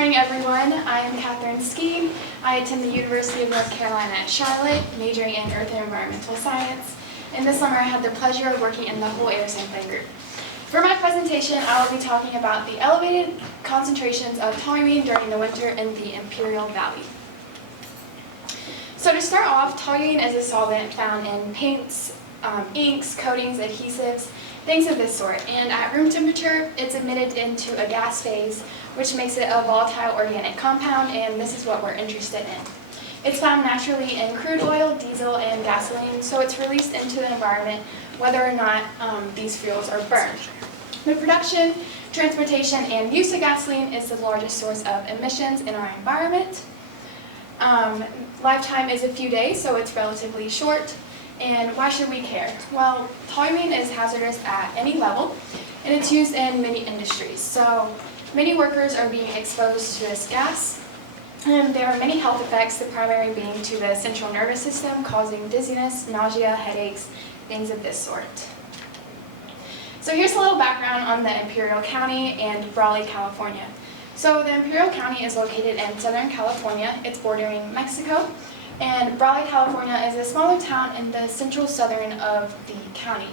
morning, everyone. I am Katherine Skeen. I attend the University of North Carolina at Charlotte, majoring in Earth and Environmental Science. And this summer I had the pleasure of working in the whole air sampling group. For my presentation, I will be talking about the elevated concentrations of toluene during the winter in the Imperial Valley. So to start off, toluene is a solvent found in paints, inks, coatings, adhesives, things of this sort. And at room temperature, it's emitted into a gas phase, which makes it a volatile organic compound, and this is what we're interested in. It's found naturally in crude oil, diesel, and gasoline, so it's released into the environment whether or not these fuels are burned. The production, transportation, and use of gasoline is the largest source of emissions in our environment. Lifetime is a few days, so it's relatively short. And why should we care? Well, toluene is hazardous at any level, and it's used in many industries. So many workers are being exposed to this gas, and there are many health effects, the primary being to the central nervous system, causing dizziness, nausea, headaches, things of this sort. So here's a little background on the Imperial County and Raleigh, California. So the Imperial County is located in Southern California. It's bordering Mexico. And Raleigh, California is a smaller town in the central southern of the county.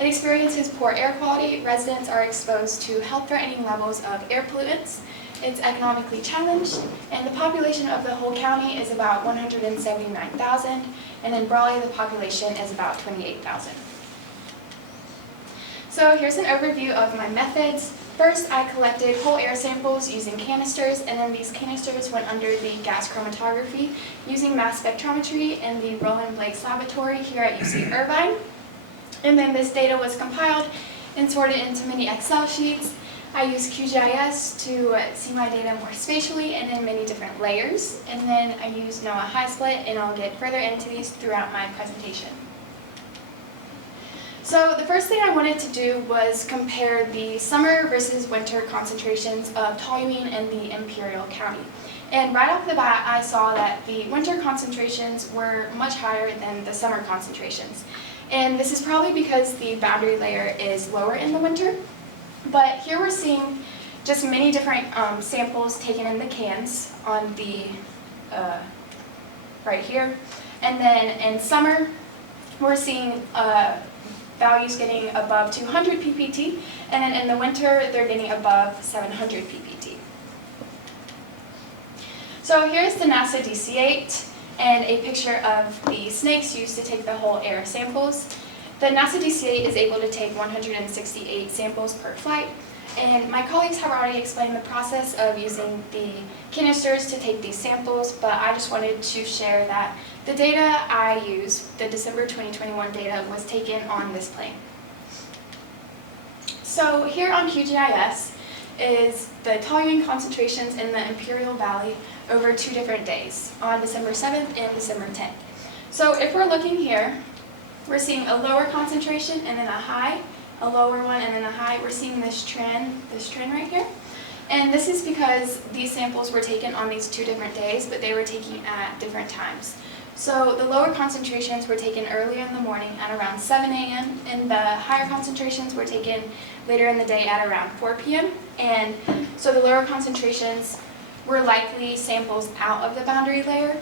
It experiences poor air quality. Residents are exposed to health-threatening levels of air pollutants. It's economically challenged, and the population of the whole county is about 179,000, and in Raleigh the population is about 28,000. So here's an overview of my methods. First, I collected whole air samples using canisters, and then these canisters went under the gas chromatography using mass spectrometry in the Roland Blake's laboratory here at UC Irvine. And then this data was compiled and sorted into many Excel sheets. I used QGIS to see my data more spatially and in many different layers. And then I used NOAA high split, and I'll get further into these throughout my presentation. So the first thing I wanted to do was compare the summer versus winter concentrations of toluene in the Imperial County. And right off the bat, I saw that the winter concentrations were much higher than the summer concentrations. And this is probably because the boundary layer is lower in the winter. But here we're seeing just many different samples taken in the cans on the, right here. And then in summer, we're seeing values getting above 200 ppt, and then in the winter, they're getting above 700 ppt. So here's the NASA DC-8 and a picture of the snakes used to take the whole air samples. The NASA DC-8 is able to take 168 samples per flight, and my colleagues have already explained the process of using the canisters to take these samples, but I just wanted to share that the data I used, the December 2021 data, was taken on this plane. So here on QGIS is the toluene concentrations in the Imperial Valley over 2 different days, on December 7th and December 10th. So if we're looking here, we're seeing a lower concentration and then a high, a lower one and then a high. We're seeing this trend right here. And this is because these samples were taken on these 2 different days, but they were taken at different times. So the lower concentrations were taken earlier in the morning at around 7 a.m. and the higher concentrations were taken later in the day at around 4 p.m. And so the lower concentrations were likely samples out of the boundary layer.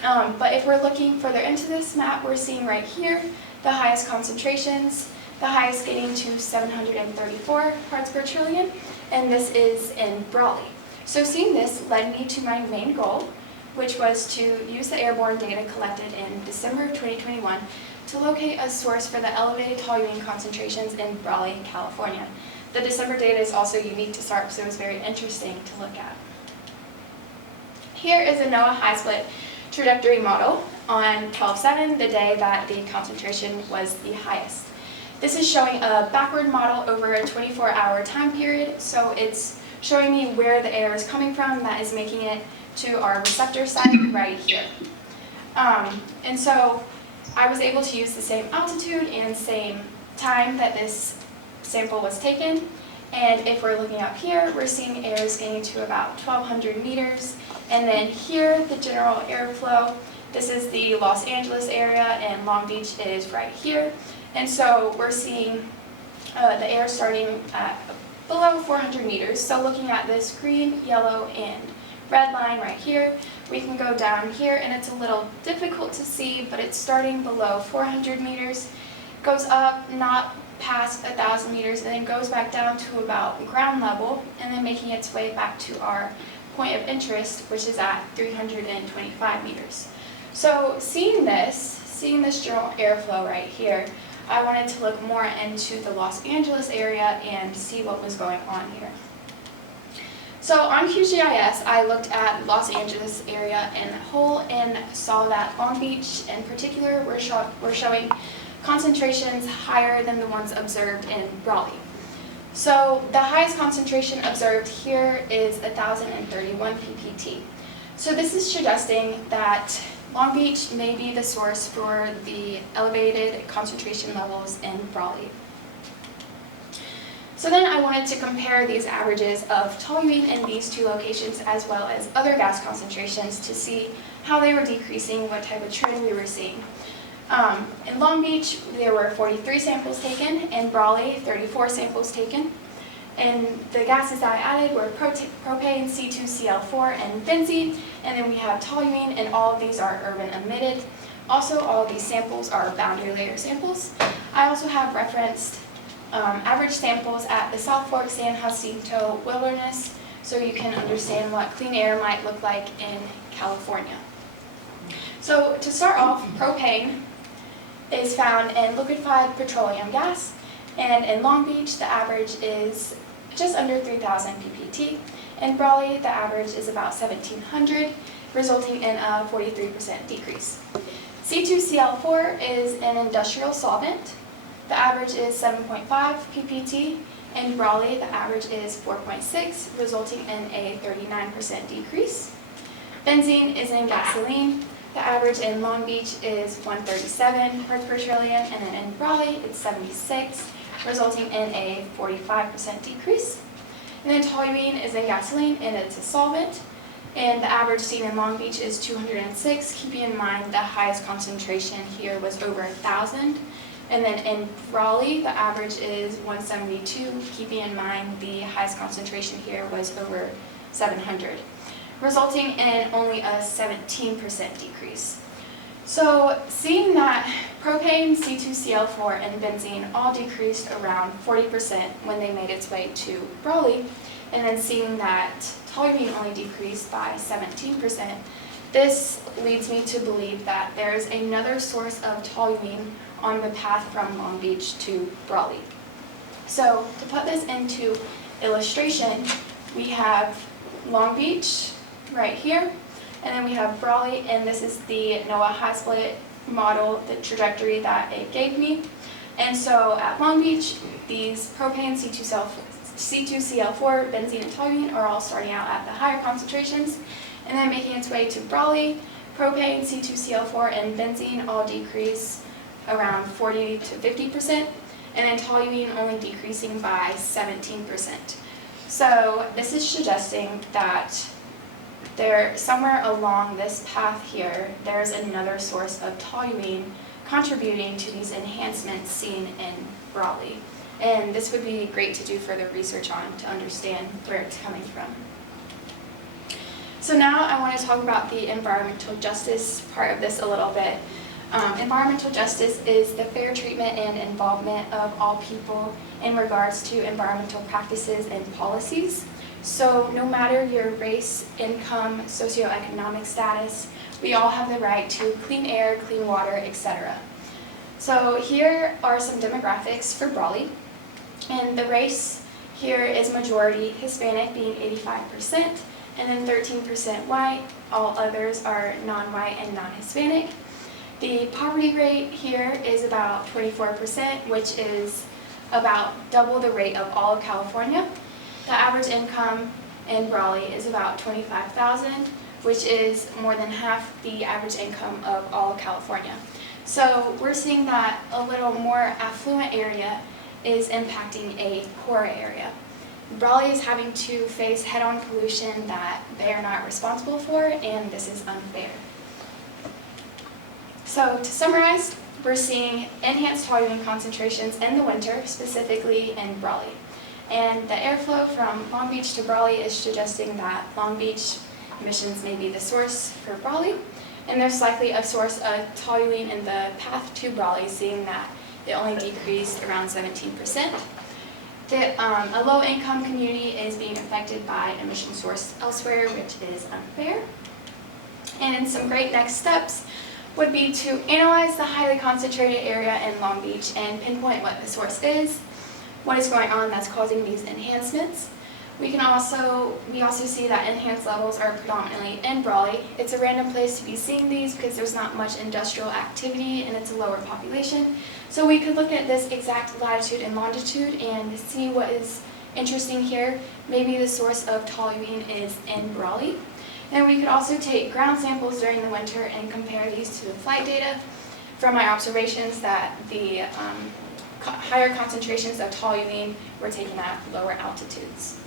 But if we're looking further into this map, we're seeing right here the highest concentrations, the highest getting to 734 parts per trillion, and this is in Raleigh. So seeing this led me to my main goal, which was to use the airborne data collected in December of 2021 to locate a source for the elevated toluene concentrations in Raleigh, California. The December data is also unique to SARP, so it was very interesting to look at. Here is a NOAA high split trajectory model on 12/7, the day that the concentration was the highest. This is showing a backward model over a 24-hour time period, so it's showing me where the air is coming from that is making it to our receptor site right here. And so I was able to use the same altitude and same time that this sample was taken. And if we're looking up here, we're seeing air is getting to about 1,200 meters. And then here, the general airflow, this is the Los Angeles area, and Long Beach is right here. And so we're seeing the air starting at below 400 meters. So looking at this green, yellow, and red line right here, we can go down here, and it's a little difficult to see, but it's starting below 400 meters, goes up not past 1,000 meters, and then goes back down to about ground level, and then making its way back to our point of interest, which is at 325 meters. So seeing this general airflow right here, I wanted to look more into the Los Angeles area and see what was going on here. So on QGIS, I looked at Los Angeles area in whole and saw that Long Beach in particular were showing concentrations higher than the ones observed in Raleigh. So the highest concentration observed here is 1,031 ppt. So this is suggesting that Long Beach may be the source for the elevated concentration levels in Raleigh. So then I wanted to compare these averages of toluene in these two locations as well as other gas concentrations to see how they were decreasing, what type of trend we were seeing. In Long Beach, there were 43 samples taken. In Raleigh, 34 samples taken. And the gases that I added were propane, C2Cl4, and benzene. And then we have toluene, and all of these are urban emitted. Also, all of these samples are boundary layer samples. I also have referenced average samples at the South Fork San Jacinto Wilderness, so you can understand what clean air might look like in California. So to start off, propane is found in liquefied petroleum gas, and in Long Beach the average is just under 3,000 ppt. In Raleigh the average is about 1,700, resulting in a 43% decrease. C2Cl4 is an industrial solvent. The average is 7.5 ppt. In Raleigh the average is 4.6, resulting in a 39% decrease. Benzene is in gasoline. The average in Long Beach is 137 parts per trillion, and then in Raleigh it's 76, resulting in a 45% decrease. And then toluene is in gasoline, and it's a solvent. And the average seen in Long Beach is 206, keeping in mind the highest concentration here was over 1,000. And then in Raleigh, the average is 172, keeping in mind the highest concentration here was over 700. Resulting in only a 17% decrease. So seeing that propane, C2Cl4, and benzene all decreased around 40% when they made its way to Raleigh, and then seeing that toluene only decreased by 17%, this leads me to believe that there is another source of toluene on the path from Long Beach to Raleigh. So to put this into illustration, we have Long Beach right here, and then we have Raleigh, and this is the NOAA high split model, the trajectory that it gave me. And so at Long Beach, these propane, C2Cl4, benzene, and toluene are all starting out at the higher concentrations, and then making its way to Raleigh, propane, C2Cl4, and benzene all decrease around 40 to 50%, and then toluene only decreasing by 17%. So this is suggesting that somewhere along this path here, there's another source of toluene contributing to these enhancements seen in Raleigh. And this would be great to do further research on to understand where it's coming from. So now I want to talk about the environmental justice part of this a little bit. Environmental justice is the fair treatment and involvement of all people in regards to environmental practices and policies. So no matter your race, income, socioeconomic status, we all have the right to clean air, clean water, etc. So here are some demographics for Raleigh. And the race here is majority Hispanic, being 85%, and then 13% white. All others are non-white and non-Hispanic. The poverty rate here is about 24%, which is about double the rate of all of California. The average income in Raleigh is about $25,000, which is more than half the average income of all of California. So we're seeing that a little more affluent area is impacting a poor area. Raleigh is having to face head-on pollution that they are not responsible for, and this is unfair. So to summarize, we're seeing enhanced toluene concentrations in the winter, specifically in Raleigh. And the airflow from Long Beach to Brawley is suggesting that Long Beach emissions may be the source for Brawley, and there's likely a source of toluene in the path to Brawley, seeing that it only decreased around 17%. A low-income community is being affected by an emission source elsewhere, which is unfair. And some great next steps would be to analyze the highly concentrated area in Long Beach and pinpoint what the source is, what is going on that's causing these enhancements. We also see that enhanced levels are predominantly in Brawley. It's a random place to be seeing these because there's not much industrial activity and it's a lower population. So we could look at this exact latitude and longitude and see what is interesting here. Maybe the source of toluene is in Brawley. And we could also take ground samples during the winter and compare these to the flight data from my observations that the higher concentrations of toluene were taken at lower altitudes.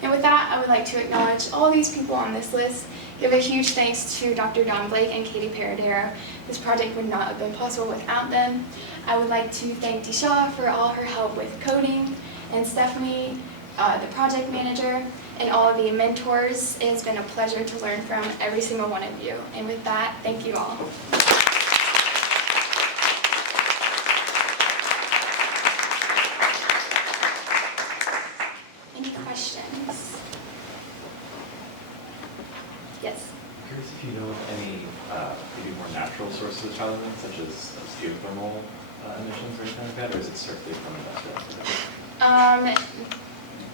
And with that, I would like to acknowledge all these people on this list. Give a huge thanks to Dr. Don Blake and Katie Paradero. This project would not have been possible without them. I would like to thank Disha for all her help with coding, and Stephanie, the project manager, and all of the mentors. It has been a pleasure to learn from every single one of you. And with that, thank you all. Any questions? Yes? I'm curious if you know of any maybe more natural sources of toluene, such as geothermal emissions or anything like that, or is it strictly from industrial?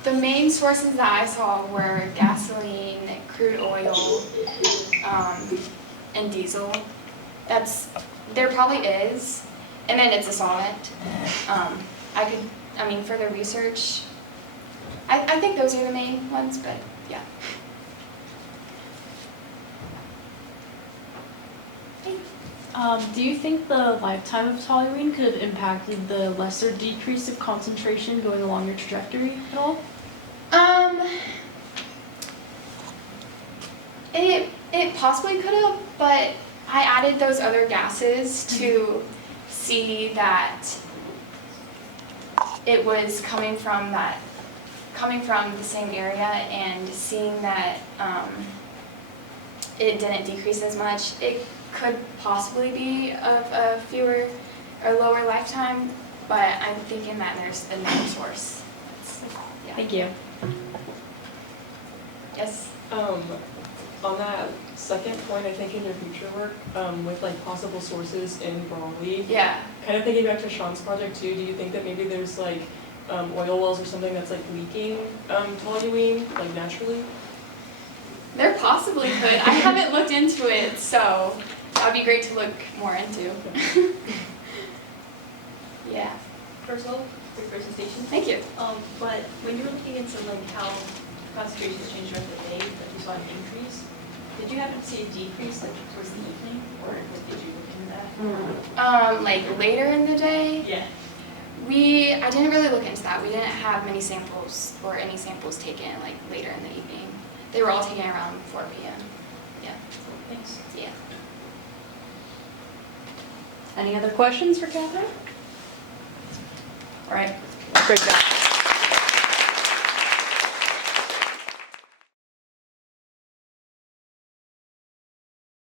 The main sources that I saw were gasoline, crude oil, and diesel. There probably is, and then it's a solvent. Further research. I think those are the main ones, but yeah. Do you think the lifetime of toluene could have impacted the lesser decrease of concentration going along your trajectory at all? It possibly could have, but I added those other gases to see that it was coming from the same area, and seeing that it didn't decrease as much. It could possibly be of a fewer or lower lifetime, but I'm thinking that there's another source. Yeah. Thank you. Yes? On that second point, I think in your future work, with like possible sources in Brawley, Yeah. kind of thinking back to Sean's project too, do you think that maybe there's like oil wells or something that's like leaking toluene, like naturally? There possibly could. I haven't looked into it, so that would be great to look more into. Yeah. First of all, quick presentation. Thank you. But when you were looking into like how concentrations change during the day, like you saw an increase, did you happen to see a decrease like towards the evening, or did you look into that? Like later in the day? Yeah. I didn't really look into that. We didn't have many samples or any samples taken like later in the evening. They were all taken around 4 p.m. Yeah. Thanks. Yeah. Any other questions for Catherine? All right. Great job.